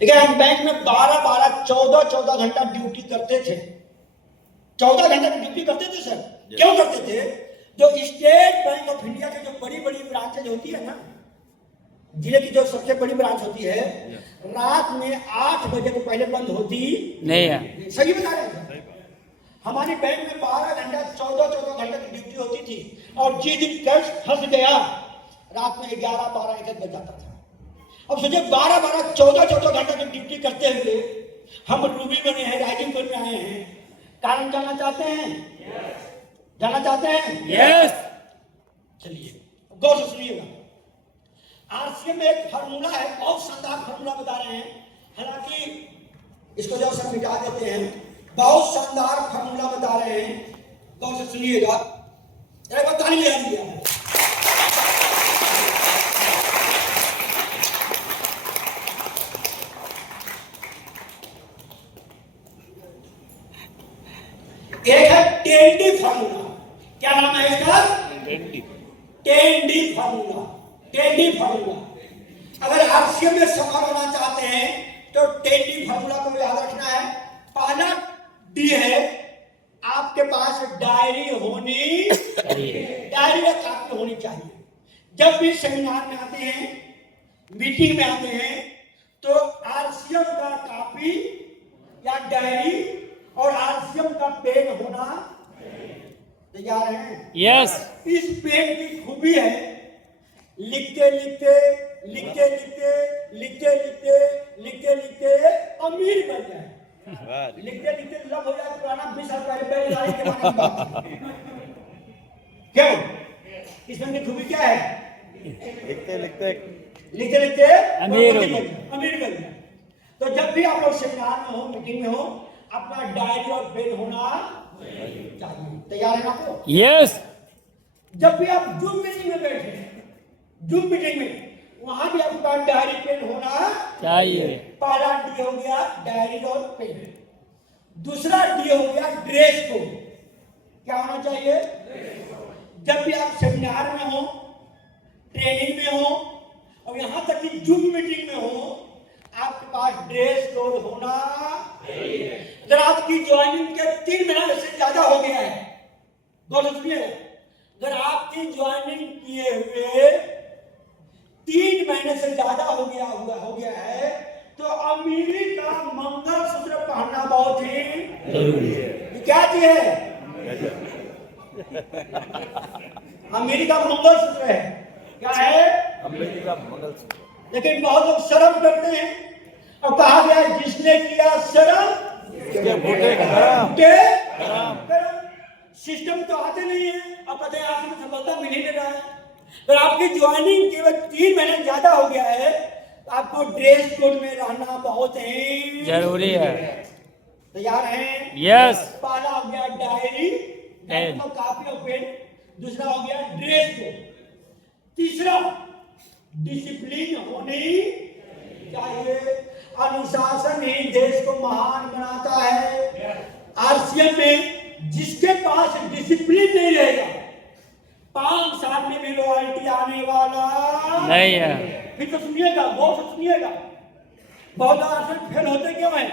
देखिए हम बैंक में 12-12, 14-14 घंटा ड्यूटी करते थे। 14 घंटा की ड्यूटी करते थे सर। क्यों करते थे? जो स्टेट बैंक ऑफ इंडिया की जो बड़ी बड़ी ब्रांचेज होती है ना, जिले की जो सबसे बड़ी ब्रांच होती है, रात में 8 बजे को पहले बंद होती नहीं है। सही बता रहे हैं। हमारी बैंक में 12 घंटा 14-14 घंटे की ड्यूटी होती थी, और जिस दिन कैश फंस गया रात में 11-12-1 बज जाता था। अब सोचिए 12-12, 14-14 घंटे की ड्यूटी करते हुए हम रूबी बने हैं, राइजिंग फील्ड में आए हैं। कारण जानना चाहते हैं? जानना चाहते हैं? यस। चलिए गौर से सुनिएगा। आरसीएम में एक फार्मूला है, बहुत शानदार फार्मूला बता रहे हैं। हालांकि इसको जो सब मिटा देते हैं, बहुत शानदार फार्मूला बता रहे हैं, गौर से सुनिएगा। एक बार ताली लगा दीजिए। एक है 10D फार्मूला। क्या नाम है इसका? 10D formula. 10D formula. अगर आरसीएम में सफल होना चाहते हैं तो 10D फार्मूला को याद रखना है। पहला डी है, आपके पास डायरी होनी चाहिए। डायरी या कॉपी होनी चाहिए। जब भी सेमिनार में आते हैं, मीटिंग में आते हैं, तो आरसीएम का कॉपी या डायरी और आरसीएम का पेन होना तैयार है। यस। इस पेन की खूबी है, लिखते लिखते लिखते लिखते लिखते लिखते लिखते लिखते अमीर बन जाए। लिखते लिखते लब हो जाए, पुराना 20 साल पहले गाड़ी के बारे में बात। क्यों? इस पेन की खूबी क्या है? लिखते लिखते लिखते लिखते अमीर बन जाए। तो जब भी आप लोग सेमिनार में हो, मीटिंग में हो, अपना डायरी और पेन होना चाहिए। तैयार है आपको? यस। जब भी आप जूम मीटिंग में बैठे, जूम मीटिंग में, वहां भी आपके पास डायरी पेन होना चाहिए। पहला डी हो गया डायरी और पेन। दूसरा डी हो गया ड्रेस कोड। क्या होना चाहिए? जब भी आप सेमिनार में हो, ट्रेनिंग में हो, और यहां तक कि जूम मीटिंग में हो, आपके पास ड्रेस कोड होना। अगर आपकी ज्वाइनिंग के 3 महीने से ज्यादा हो गया है, गौर सुनिए, अगर आपकी ज्वाइनिंग किए हुए 3 महीने से ज्यादा हो गया है, तो अमीरी का मंगलसूत्र पहनना बहुत ही जरूरी है। क्या चीज है? अमीरी का मंगलसूत्र है। क्या है? अमेरिका का मंगलसूत्र। लेकिन बहुत लोग शर्म करते हैं, और कहा गया है जिसने किया शर्म इसके बूटे गरम। सिस्टम तो आते नहीं है, अब पता है आपको सफलता मिल ही नहीं रहा है। अगर आपकी ज्वाइनिंग केवल 3 महीने ज्यादा हो गया है, तो आपको ड्रेस कोड में रहना बहुत ही जरूरी है। तैयार हैं? यस। पहला हो गया डायरी, पेन, कॉपी और पेन। दूसरा हो गया ड्रेस कोड। तीसरा डिसिप्लिन होनी चाहिए। अनुशासन ही देश को महान बनाता है। आरसीएम में जिसके पास डिसिप्लिन नहीं रहेगा, 5 साल में भी रॉयल्टी आने वाला नहीं है। फिर तो सुनिएगा, बहुत सुनिएगा। बहुत आरसीएम फेल होते क्यों है?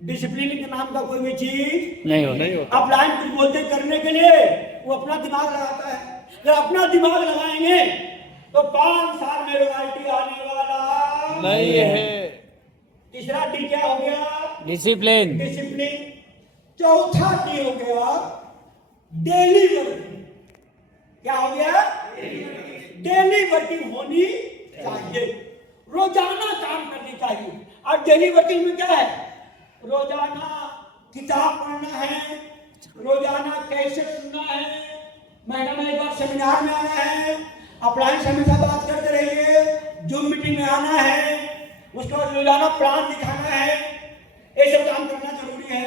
डिसिप्लिन के नाम का कोई भी चीज नहीं होता। आप लाइन कुछ बोलते करने के लिए वो अपना दिमाग लगाता है। अगर अपना दिमाग लगाएंगे तो 5 साल में रॉयल्टी आने वाला नहीं है। तीसरा डी क्या हो गया? डिसिप्लिन। डिसिप्लिन। चौथा डी हो गया डेली वर्किंग। क्या हो गया? डेली वर्किंग होनी चाहिए। रोजाना काम करनी चाहिए। और डेली वर्किंग में क्या है? रोजाना किताब पढ़ना है, रोजाना कैसे सुनना है, महीना में एक बार सेमिनार में आना है, अपलाइन से हमेशा बात करते रहिए, जूम मीटिंग में आना है, उसके बाद रोजाना प्लान दिखाना है, ये सब काम करना जरूरी है।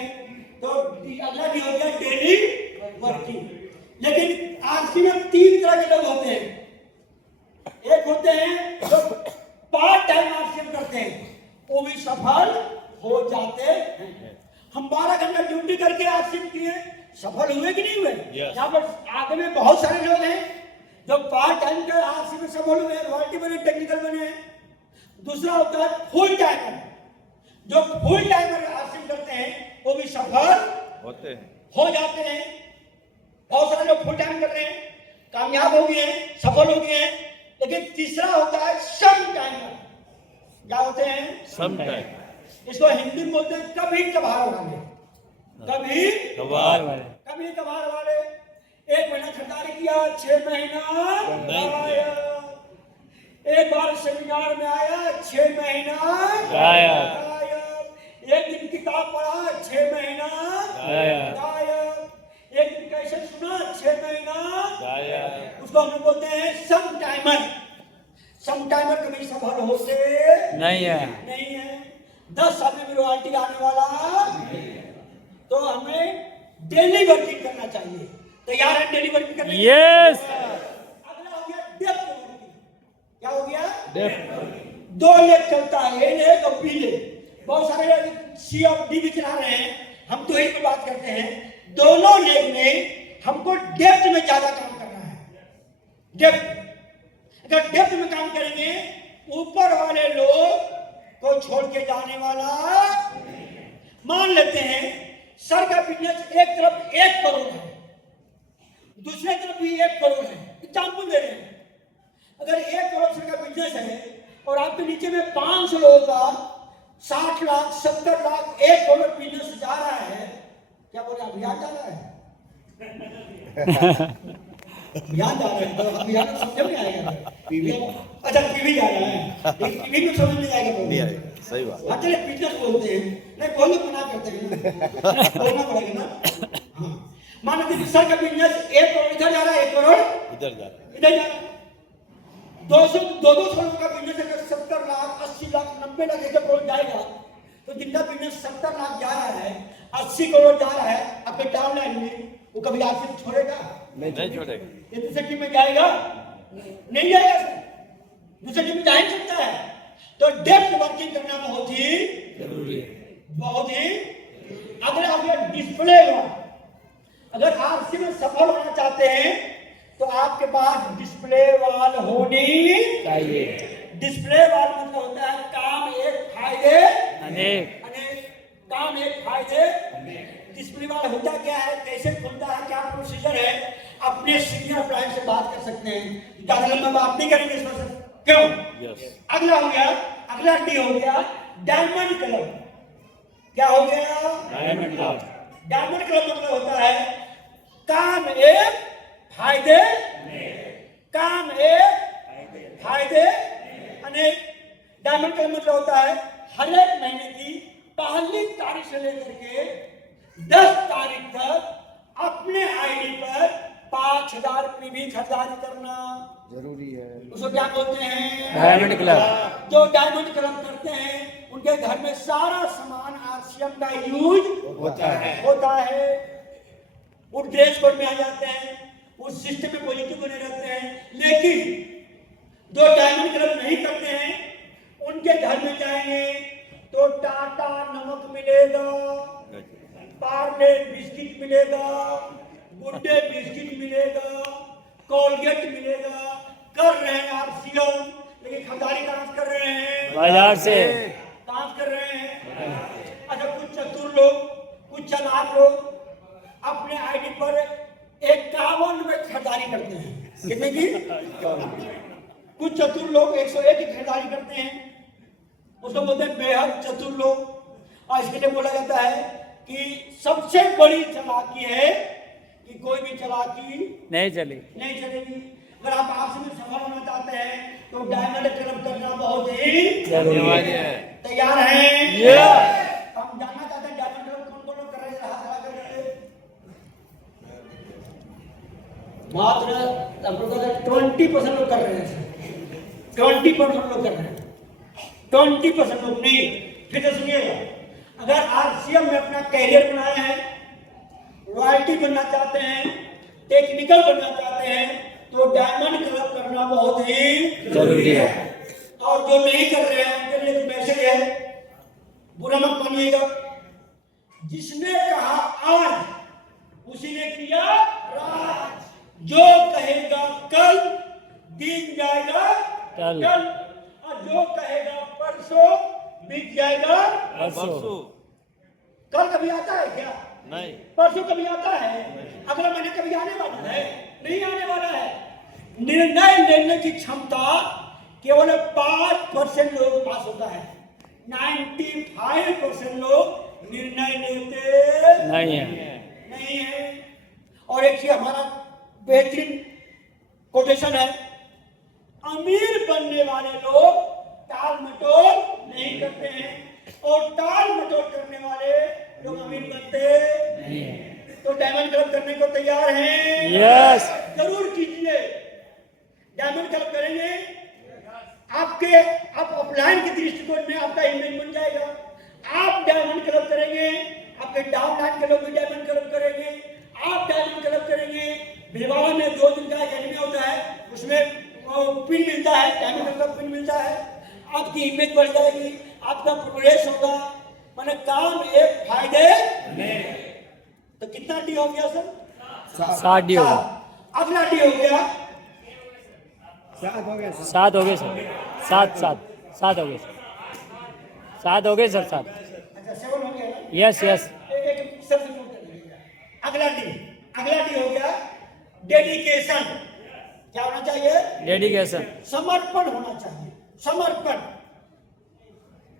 तो अगला भी हो गया डेली वर्किंग। लेकिन आज में 3 तरह के लोग होते हैं। एक होते हैं जो पार्ट टाइम आरसीएम करते हैं, वो भी सफल हो जाते हैं। हम 12 घंटा ड्यूटी करके आरसीएम किए, सफल हुए कि नहीं हुए? यहाँ पर आगे में बहुत सारे लोग हैं जो पार्ट टाइम के आरसीएम में सफल हुए, रॉयल्टी बने, टेक्निकल बने हैं। दूसरा होता है फुल टाइमर। जो फुल टाइमर हासिल करते हैं वो भी सफल होते हैं। हो जाते हैं। बहुत सारे लोग फुल टाइम कर रहे हैं, कामयाब हो गए हैं, सफल हो गए हैं। लेकिन तीसरा होता है सम टाइमर। क्या होते हैं? Some time. इसको हिंदी में बोलते हैं कभी कभार वाले। कभी कभार वाले। कभी कभार वाले। 1 महीना खरीदारी किया, 6 महीना गायब। एक बार सेमिनार में आया, 6 महीना गायब। गायब। एक दिन किताब पढ़ा, 6 महीना गायब। गायब। एक दिन कैसे सुना, 6 महीना गायब। उसको हम लोग बोलते हैं सम टाइमर। सम टाइमर कभी सफल होते नहीं है। नहीं है। 10 साल में रॉयल्टी आने वाला, तो हमें डेली वर्किंग करना चाहिए। तैयार है डेली वर्किंग करने के लिए? यस। अगला हो गया डेप्थ वर्किंग। क्या हो गया? डेप्थ। 2 लेग चलता है, ए लेग और बी लेग। बहुत सारे लोग सी और डी भी चला रहे हैं, हम तो यही पे बात करते हैं दोनों लेग में हमको डेप्थ में ज्यादा काम करना है। डेप्थ, अगर डेप्थ में काम करेंगे, ऊपर वाले लोग को छोड़ के जाने वाला। मान लेते हैं सर का बिजनेस एक तरफ 1 करोड़ है, दूसरे तरफ भी 1 करोड़ है। एग्जाम्पल दे रहे हैं, अगर 1 करोड़ सर का बिजनेस है और आपके नीचे में 500 लोगों का 60 लाख 70 लाख 1 करोड़ बिजनेस जा रहा है, क्या बोले अभियान जा रहा है? अभियान जा रहा है, तो अभियान समझ में आएगा। पीवी। अच्छा पीवी जा रहा है, लेकिन पीवी को समझ नहीं आएगा। नहीं आएगा, सही बात। हाँ चलिए बिजनेस बोलते हैं, नहीं बोलने को ना करते हैं ना, बोलना पड़ेगा ना। हाँ मान लीजिए सर का बिजनेस 1 करोड़ इधर जा रहा है, 1 करोड़ इधर जा रहा है। इधर जा रहा है। 200 लोगों का बिजनेस अगर 70 लाख 80 लाख 90 लाख 1 करोड़ जाएगा, तो जिनका बिजनेस 70 लाख जा रहा है, 80 करोड़ जा रहा है, आपके डाउनलाइन में, वो कभी आपसे छोड़ेगा? नहीं छोड़ेगा। ये दूसरे टीम में जाएगा? नहीं जाएगा सर, दूसरे टीम में जा ही सकता है। तो डेप्थ वर्किंग करना बहुत ही जरूरी है। बहुत ही। अगर आप डिस्प्ले वाल, अगर आप इसमें सफल होना चाहते हैं तो आपके पास डिस्प्ले वाल होनी चाहिए। डिस्प्ले वाल मतलब होता है काम एक फायदे अनेक। अनेक, काम एक फायदे। डिस्प्ले वाल होता क्या है, कैसे खुलता है, क्या प्रोसीजर है, अपने सीनियर क्लाइंट से बात कर सकते हैं। ज्यादा लंबा बात नहीं करेंगे इस पर सर, क्यों? यस। अगला हो गया, अगला डी हो गया डायमंड कलर। क्या हो गया? Diamond club. डायमंड कलर मतलब होता है काम एक फायदे, काम एक फायदे अनेक। डायमंड कलर मतलब होता है हर एक महीने की पहली तारीख से लेकर के 10 तारीख तक अपने आईडी पर 5000 पीवी खरीदारी करना जरूरी है। उसको क्या बोलते हैं? Diamond club. जो डायमंड क्लब करते हैं उनके घर में सारा सामान आरसीएम का यूज होता है। वो ड्रेस कोड में आ जाते हैं, उस सिस्टम में पॉजिटिव बने रहते हैं। लेकिन जो डायमंड क्लब नहीं करते हैं उनके घर में जाएंगे तो टाटा नमक मिलेगा, पार्ले बिस्किट मिलेगा, गुड डे बिस्किट मिलेगा, कोलगेट मिलेगा। कर रहे हैं आरसीएम, लेकिन खरीदारी कहाँ से कर रहे हैं? बाजार से। कहाँ से कर रहे हैं? अच्छा कुछ चतुर लोग, कुछ चालाक लोग अपने आईडी पर 51 में खरीदारी करते हैं। कितने की? कुछ चतुर लोग 101 की खरीदारी करते हैं, उसको बोलते हैं बेहद चतुर लोग। और इसके लिए बोला जाता है कि सबसे बड़ी चालाकी है कि कोई भी चालाकी नहीं चली। नहीं चलेगी। अगर आप आपसे में सफल होना चाहते हैं तो डायमंड क्लब करना बहुत ही जरूरी है। तैयार हैं? हम जानना चाहते हैं डायमंड क्लब कौन कौन लोग कर रहे हैं, हाथ लगा कर। मात्र हम लोग 20% लोग कर रहे हैं, 20% लोग कर रहे हैं, 20% लोग नहीं। फिर से सुनिएगा, अगर आरसीएम में अपना कैरियर बनाया है, रॉयल्टी बनना चाहते हैं, टेक्निकल बनना चाहते हैं, तो डायमंड क्लब करना बहुत ही जरूरी है। और जो नहीं कर रहे हैं उनके लिए मैसेज है, बुरा मत मानिएगा। जिसने कहा आज उसी ने किया राज। जो कहेगा कल दिन जाएगा कल। और जो कहेगा बीत जाएगा परसों कल कभी आता है क्या? नहीं। परसों कभी आता है? अगला महीने कभी आने वाला है? नहीं आने वाला है। निर्णय लेने की क्षमता केवल 5% लोगों के पास होता है। 95% लोग निर्णय लेते नहीं है। नहीं है। और एक ही हमारा बेहतरीन कोटेशन है, अमीर बनने वाले लोग टाल मटोल नहीं करते हैं और टाल मटोल करने वाले लोग अमीर बनते नहीं है। तो डायमंड क्लब करने को तैयार हैं? यस। जरूर कीजिए। डायमंड क्लब करेंगे, आप ऑफलाइन के दृष्टिकोण में आपका इमेज बन जाएगा। आप डायमंड क्लब करेंगे, आपके डाउनलाइन के लोग भी डायमंड क्लब करेंगे। आप डायमंड क्लब करेंगे, भिलवाड़ा में 2 दिन का एकेडमी होता है, उसमें पिन मिलता है, डायमंड क्लब का पिन मिलता है। आपकी इमेज बढ़ जाएगी, आपका प्रोग्रेस होगा। माने काम एक फायदे तो कितना डी हो गया सर? 7 डी हो गया। अगला डी हो गया 7 हो गए सर। 7 हो गए सर। 7 हो गए सर। 7। अच्छा 7 हो गया ना? Yes yes. एक सर से नोट कर लीजिएगा। अगला डी हो गया डेडिकेशन। क्या होना चाहिए? डेडिकेशन। समर्पण होना चाहिए। समर्पण।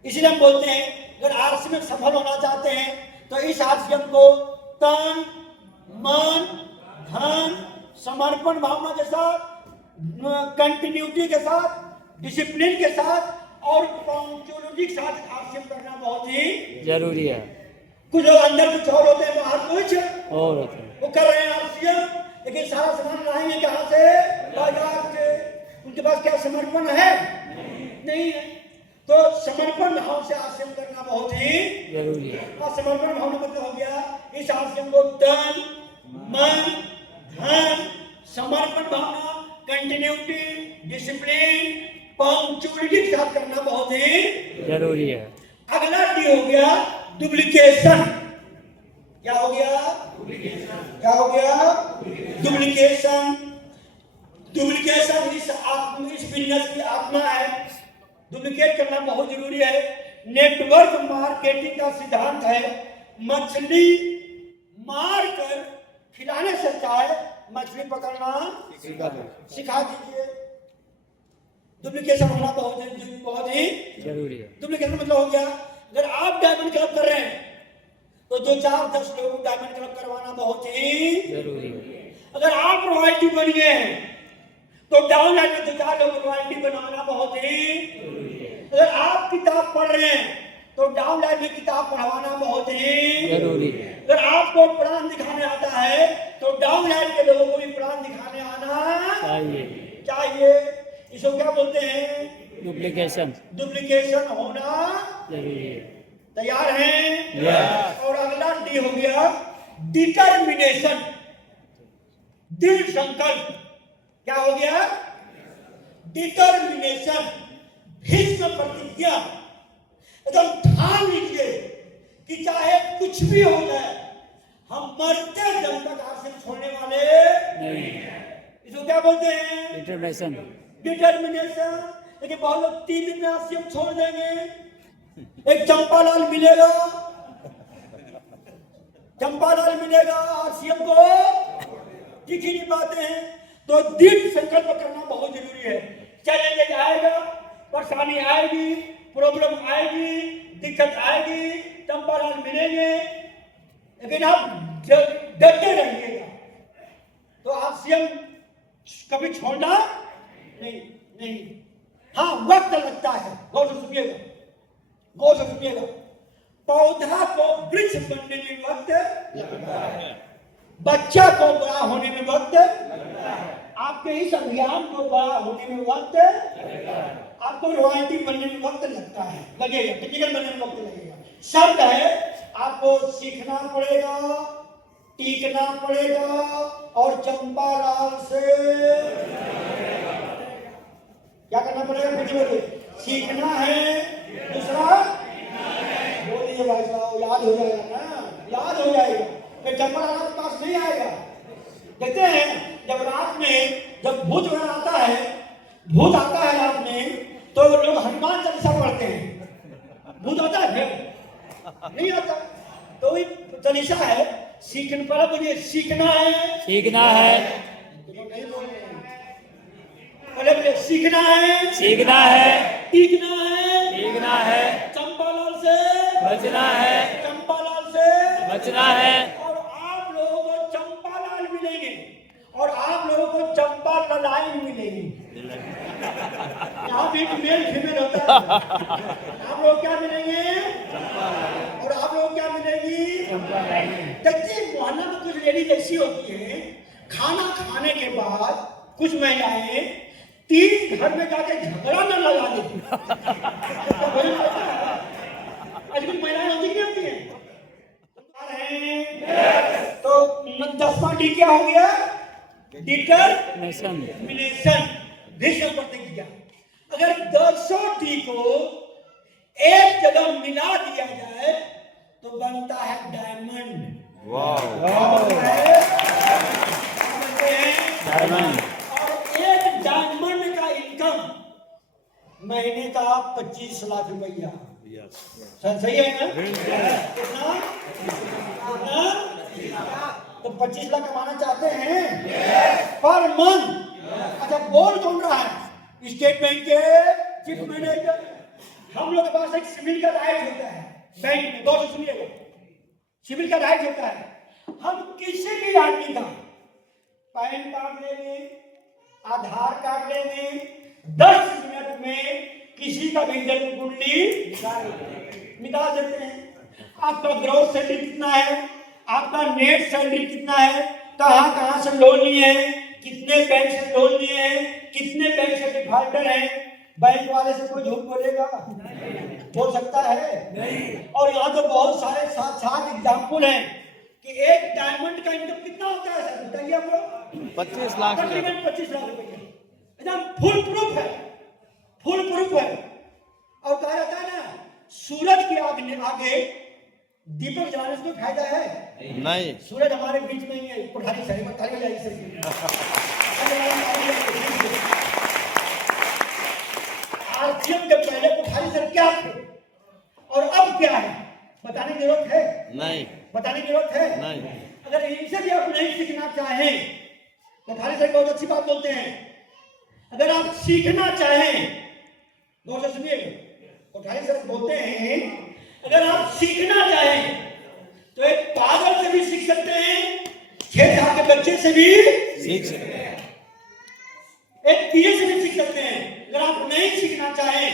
इसलिए हम बोलते हैं अगर आरसी में सफल होना चाहते हैं तो इस आरसीएम को तन मन धन समर्पण भावना के साथ, कंटिन्यूटी के साथ, डिसिप्लिन के साथ और पंक्चुअलिटी के साथ आरसीएम करना बहुत ही जरूरी है। कुछ लोग अंदर कुछ और होते हैं, बाहर कुछ और होते हैं। वो कर रहे हैं आरसीएम, लेकिन सारा सामान लाएंगे कहाँ से? बाजार से। उनके पास क्या समर्पण है? नहीं है। तो समर्पण भाव से आरसीएम करना बहुत ही जरूरी है। और समर्पण भावना मतलब हो गया इस आरसीएम को तन मन धन समर्पण भावना, कंटिन्यूटी, डिसिप्लिन, पंक्चुअलिटी के साथ करना बहुत ही जरूरी है। अगला डी हो गया डुप्लीकेशन। क्या हो गया? क्या हो गया? डुप्लीकेशन। डुप्लीकेशन इस बिजनेस की आत्मा है। डुप्लीकेट करना बहुत जरूरी है। नेटवर्क मार्केटिंग का सिद्धांत है, मछली मार कर खिलाने से चाहे मछली पकड़ना सिखा दीजिए। डुप्लीकेशन होना बहुत ही जरूरी है। डुप्लीकेशन मतलब हो गया अगर आप डायमंड क्लब कर रहे हैं तो 2 4 10 लोगों को डायमंड क्लब करवाना बहुत ही जरूरी है। अगर आप रॉयल्टी बन गए हैं तो डाउनलाइन में 2 4 लोगों को रॉयल्टी बनाना बहुत ही। अगर आप किताब पढ़ रहे हैं तो डाउनलाइन में किताब पढ़वाना बहुत ही जरूरी है। अगर आपको प्राण दिखाने आता है तो डाउनलाइन के लोगों को भी प्राण दिखाने आना चाहिए। इसको क्या बोलते हैं? डुप्लीकेशन। डुप्लीकेशन होना जरूरी है। तैयार हैं? Yes. और अगला डी हो गया डिटर्मिनेशन, दृढ़ संकल्प। क्या हो गया? डिटर्मिनेशन, भीष्म प्रतिज्ञा। एकदम ठान लीजिए कि चाहे कुछ भी हो जाए हम मरते दम तक आरसीएम छोड़ने वाले नहीं। इसको क्या बोलते हैं? डिटर्मिनेशन। डिटर्मिनेशन। लेकिन बहुत लोग 3 दिन में आरसीएम छोड़ देंगे। एक चंपालाल मिलेगा आरसीएम को दिख ही नहीं पाते हैं। तो दृढ़ संकल्प करना बहुत जरूरी है। चैलेंज आएगा, परेशानी आएगी, प्रॉब्लम आएगी, दिक्कत आएगी, चंपालाल मिलेंगे, लेकिन आप डटे रहिएगा तो आरसीएम कभी छोड़ना नहीं। हाँ, वक्त लगता है। गौर से सुनिएगा। पौधा को वृक्ष बनने में वक्त लगता है, बच्चा को बड़ा होने में वक्त लगता है, आपके इस अभियान को बड़ा होने में वक्त लगता है, आपको रॉयल्टी बनने में वक्त लगता है, लगेगा, टेक्निकल बनने में वक्त लगेगा। शब्द है आपको सीखना पड़ेगा, टीकना पड़ेगा और चंपालाल से क्या करना पड़ेगा? सीखना है। दूसरा बोलिए भाई साहब, याद हो जाएगा ना? याद हो जाएगा। फिर चंपालाल के पास नहीं आएगा। कहते हैं जब रात में जब भूत आता है रात में तो लोग हनुमान चालीसा पढ़ते हैं। भूत आता है फिर नहीं आता। तो वही तरीसा है सीखने पर, मुझे सीखना है, सीखना है, नहीं बोल रहे हैं। पहले बोले सीखना है, सीखना है, टीकना है, सीखना है, चंपालाल से बचना है, चंपालाल से बचना है। और आप लोगों को चंपालाल मिलेंगे और आप लोगों को चंपा ललाई मिलेंगी। यहाँ भी मेल फीमेल होता है। आप लोग क्या मिलेंगे और आप लोग क्या मिलेगी। देखिए मोहल्ला में कुछ लेडीज ऐसी होती है, खाना खाने के बाद कुछ महिलाएं 3 घर में जाके झगड़ा न लगा देती। आज कुछ महिलाएं होती नहीं होती हैं। तो 10वां डी क्या हो गया, डिटरमिनेशन, दृश्य प्रतिज्ञा। अगर 10 डी को एक जगह मिला दिया जाए तो बनता है डायमंड। डायमंड। और एक डायमंड का इनकम महीने का 25 लाख रुपया। सही है ना? कितना? तो 25 लाख कमाना चाहते हैं पर मंथ। अच्छा बोल कौन रहा है? स्टेट बैंक के चीफ मैनेजर। हम लोग के पास एक सिविल का राइट होता है बैंक में, 2 सुनिएगा, सिविल का राइट होता है। हम किसी भी आदमी का पैन कार्ड लेंगे, आधार कार्ड लेंगे, 10 मिनट में किसी का भी जन्म कुंडली निकाल देते हैं। आपका ग्रॉस सैलरी कितना है, आपका नेट सैलरी कितना है, कहाँ से लोन लिए हैं, कितने बैंक से लोन लिए हैं, कितने बैंक से डिफॉल्टर हैं। बैंक वाले से कोई झूठ बोलेगा? बोल सकता है? नहीं। और यहाँ तो बहुत सारे साथ एग्जाम्पल हैं कि एक डायमंड का इनकम कितना होता है सर, बताइए आप लोग। 25 लाख, तकरीबन 25 लाख रुपए। एकदम फुल प्रूफ है, फुल प्रूफ है। और कहा जाता है ना, सूरज के आगे दीपक जलाने से कोई फायदा है नहीं। सूरज हमारे बीच में ही है। कोठारी सही में ताली बजाइए सर। आरसीएम के पहले कोठारी सर क्या थे और अब क्या है, बताने की जरूरत है? नहीं। बताने की जरूरत है? नहीं। अगर इनसे भी आप नहीं सीखना चाहें, कोठारी सर बहुत अच्छी बात बोलते हैं, अगर आप सीखना चाहें, गौर से सुनिएगा, कोठारी सर बोलते हैं अगर आप सीखना चाहें तो एक पागल से भी सीख सकते हैं, 6 साल के बच्चे से भी सीख सकते हैं, एक पीए से भी सीख सकते हैं। अगर आप नहीं सीखना चाहें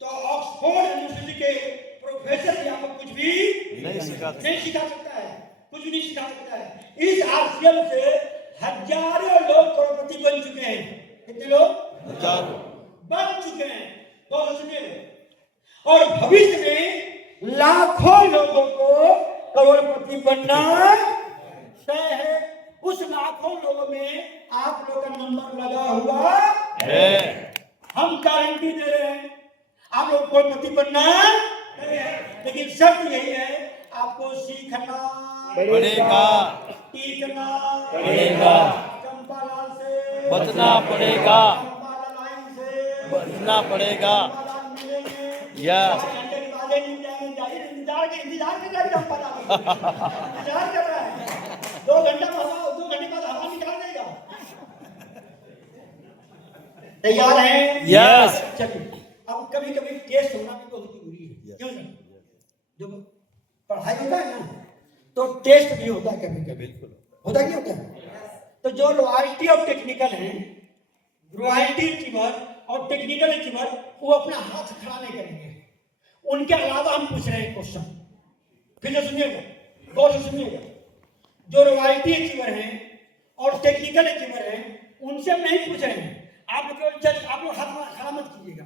तो ऑक्सफोर्ड यूनिवर्सिटी के प्रोफेसर भी आपको कुछ भी नहीं सिखा सकता है, कुछ भी नहीं सिखा सकता है। इस आरसीएम से हजारों लोग करोड़पति बन चुके हैं। कितने लोग? हजारों बन चुके हैं। बहुत सुनिए, और भविष्य में लाखों लोगों को करोड़पति बनना तय है। उस लाखों लोगों में आप लोग का नंबर लगा हुआ है। हम गारंटी दे रहे हैं आप लोग करोड़पति बनना है, लेकिन शर्त यही है आपको सीखना पड़ेगा, टीकना पड़ेगा, चंपालाल से बचना पड़ेगा, चंपालाल से बचना पड़ेगा। मिलेंगे। यस। इंतजार कर रहा है 2 घंटा बाद, 2 घंटे बाद हवा निकाल देगा। तैयार हैं? यस। चलिए, अब कभी कभी टेस्ट होना भी बहुत जरूरी है। क्यों सर? जब पढ़ाई होता है ना तो टेस्ट भी होता है, कभी कभी होता है, नहीं होता है? तो जो रॉयल्टी और टेक्निकल हैं, रॉयल्टी अचीवर और टेक्निकल अचीवर, वो अपना हाथ खड़ा नहीं करेंगे। उनके अलावा हम पूछ रहे हैं क्वेश्चन, फिर से सुनिएगा, गौर से सुनिएगा। जो रॉयल्टी अचीवर हैं और टेक्निकल अचीवर हैं, उनसे हम नहीं पूछ रहे हैं। आप लोग हाथ खड़ा मत कीजिएगा।